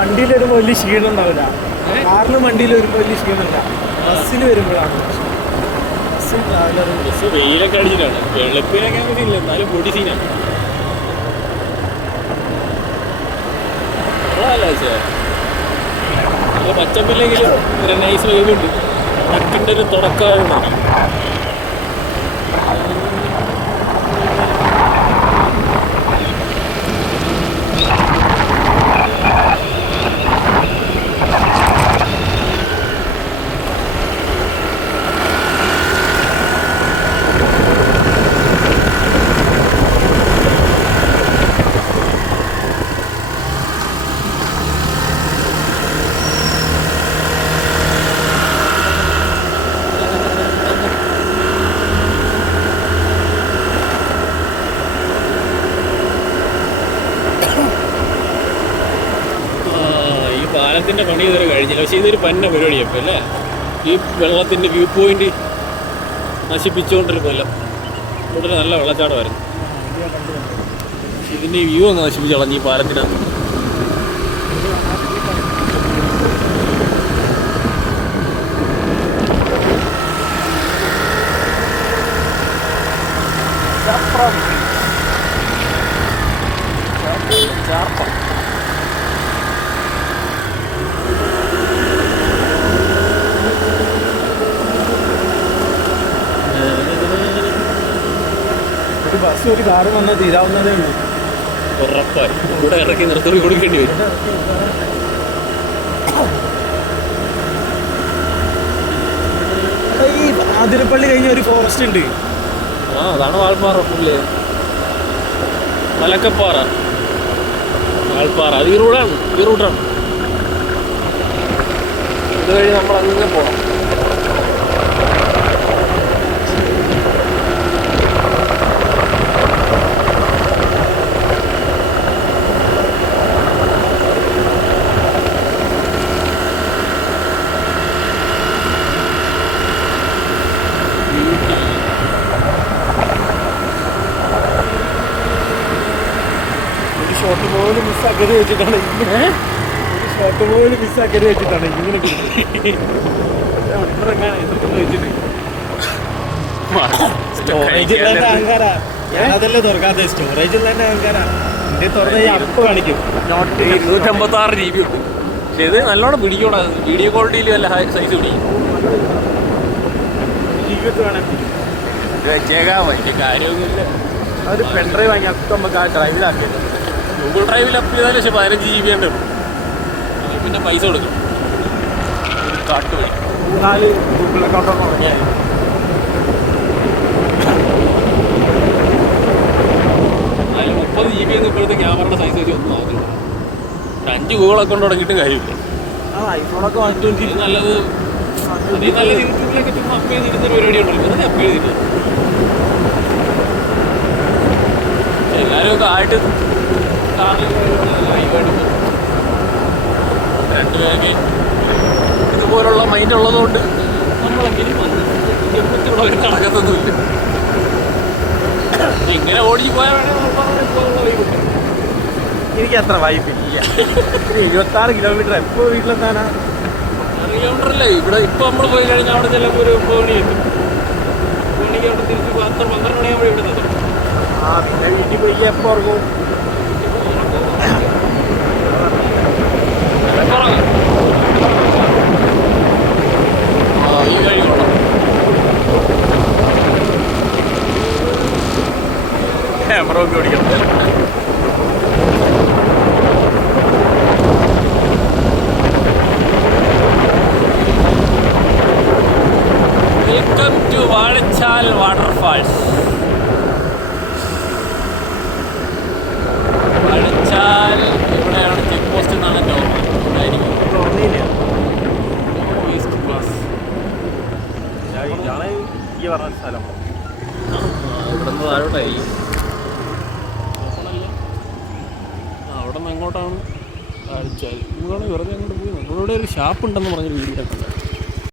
വണ്ടിയിൽ വരുമ്പോൾ വലിയ ക്ഷീണം ഉണ്ടാവില്ല. കാറിലും വണ്ടിയിൽ വരുമ്പോൾ വലിയ ക്ഷീണമില്ല. ബസ്സിൽ വരുമ്പോഴാണ് ബസ് ട്രാവലർ. ബസ് വെയിലൊക്കെ അടിച്ചിട്ടാണ്. വെളുപ്പിനൊക്കെ ഇല്ല, എന്നാലും പൊടി സീനാണ്. നല്ല പച്ചപ്പില്ലെങ്കിലും ഒരു നൈസ് വൈബുണ്ട്. ട്രക്കിൻ്റെ ഒരു തുടക്കമാണ്. പാലത്തിൻ്റെ പണി ഇതുവരെ കഴിഞ്ഞില്ല. പക്ഷേ ഇതൊരു പന്ന പരിപാടിയപ്പോൾ അല്ലേ? ഈ വെള്ളത്തിൻ്റെ വ്യൂ പോയിന്റ് നശിപ്പിച്ചുകൊണ്ടൊരു കൊല്ലം. ഇവിടെ നല്ല വെള്ളച്ചാട്ടമായിരുന്നു. ഇതിൻ്റെ വ്യൂ അങ്ങ് നശിപ്പിച്ച് കളഞ്ഞു ഈ പാലത്തിനകത്ത്. ഒരു ബസ് ഒരു കാറ് വന്നാൽ തീരാവുന്നതേ ഉള്ളൂ. ഉറപ്പായി ഇവിടെ ഇറക്കി നിർത്തി കൊടുക്കേണ്ടി വരും. ഈ ആതിരപ്പള്ളി കഴിഞ്ഞ ഒരു ഫോറസ്റ്റ് ഉണ്ട്. അതാണ് വാൾപ്പാറ. പുല്ലേ മലക്കപ്പാറ, വാൾപ്പാറ. അത് ഈ റൂട്ടാണ്. ഇത് വഴി നമ്മൾ അങ്ങനെ പോകണം. ഷോട്ട് പോലും മിസ്സാക്കരുത് വെച്ചിട്ടാണ് ഇങ്ങനെ സ്റ്റോറേജ് ഉള്ളതിന്റെ അഹങ്കാര. ഞാനതല്ലേ തുറക്കാത്ത സ്റ്റോറേജ് ഉള്ളതിന്റെ അഹങ്കാര. എന്റെ തുറന്ന അപ്പ് കാണിക്കും 256 GB ഉണ്ട്. പക്ഷെ ഇത് നല്ലോണം പിടിക്കണം. വീഡിയോ ക്വാളിറ്റിയിൽ വല്ല സൈസ് പിടിക്കും. വെച്ചേക്കാം, വലിയ കാര്യമൊന്നുമില്ല. ഒരു പെൺഡ്രൈവ് വാങ്ങി അപ്പം നമുക്ക് ആ ഡ്രൈവിലാക്കിയത്. ഗൂഗിൾ ഡ്രൈവിൽ അപ്പ് ചെയ്താൽ പക്ഷേ 15 GB ഉണ്ട്. പിന്നെ പൈസ കൊടുക്കണം. കാട്ട് വഴി 4 ഗൂഗിൾ അക്കൗണ്ടൊക്കെ വാങ്ങിയാൽ 30 GB ഒന്നും ഇപ്പോഴത്തെ ക്യാമറയുടെ സൈസ് വെച്ച് ഒന്നും ആകില്ല. 5 ഗൂഗിൾ അക്കൗണ്ട് തുടങ്ങിയിട്ടും കാര്യമില്ല. ഐഫോണൊക്കെ വാങ്ങിച്ചു. നല്ലത് അതേ നല്ലത് യൂട്യൂബിലൊക്കെ ചുമ്മാ അപ്പ് ചെയ്തിരുന്നൊരു പരിപാടി ഉണ്ടല്ലോ. അതൊക്കെ അപ്പ് ചെയ്തില്ല. എല്ലാവരും ഒക്കെ ആയിട്ട് ലൈവായിട്ട് പോകും. രണ്ടുപേരൊക്കെ ഇതുപോലുള്ള മൈൻഡ് ഉള്ളതുകൊണ്ട് നമ്മളെങ്കിലും വന്ന് ഇവിടെ നടക്കത്തൊന്നുമില്ല. ഇങ്ങനെ ഓടിച്ച് പോയാൽ വേണമെങ്കിൽ എനിക്ക് അത്ര വൈബില്ല. 26 കിലോമീറ്റർ എപ്പോൾ വീട്ടിലെത്താനാ? 6 കിലോമീറ്ററല്ലേ ഇവിടെ. ഇപ്പം നമ്മൾ പോയി കഴിഞ്ഞാൽ അവിടെ ചിലപ്പോൾ ഒരു 9 മണി എത്തും. 9 മണിക്ക് അവിടെ തിരിച്ച് 12 മണിയാകുമ്പോൾ ഇവിടെ എത്തും. പിന്നെ വീട്ടിൽ പോയി എപ്പോൾ ഉറങ്ങും? ഈ കഴിവുള്ള ക്യാമറ ഒക്കെ ഓടിക്കണം. Welcome to Vazhachal waterfalls. Vazhachal ഇവിടെയാണ് ചെക്ക് പോസ്റ്റ് എന്നാണ് എൻ്റെ ഓർമ്മ. ഈസ്റ്റ് ക്ലാസ് ഇതാണ് ഈ പറഞ്ഞ സ്ഥലം. ഇവിടെ നിന്ന് താഴോട്ടായി. അവിടെ നിന്ന് എങ്ങോട്ടാണ്? വാഴച്ചാൽ. നിങ്ങളാണ് വെറുതെ അങ്ങോട്ട് പോയി. നമ്മളിവിടെ ഒരു ഷാപ്പ് ഉണ്ടെന്ന് പറഞ്ഞൊരു വീഡിയോ കണ്ടത്.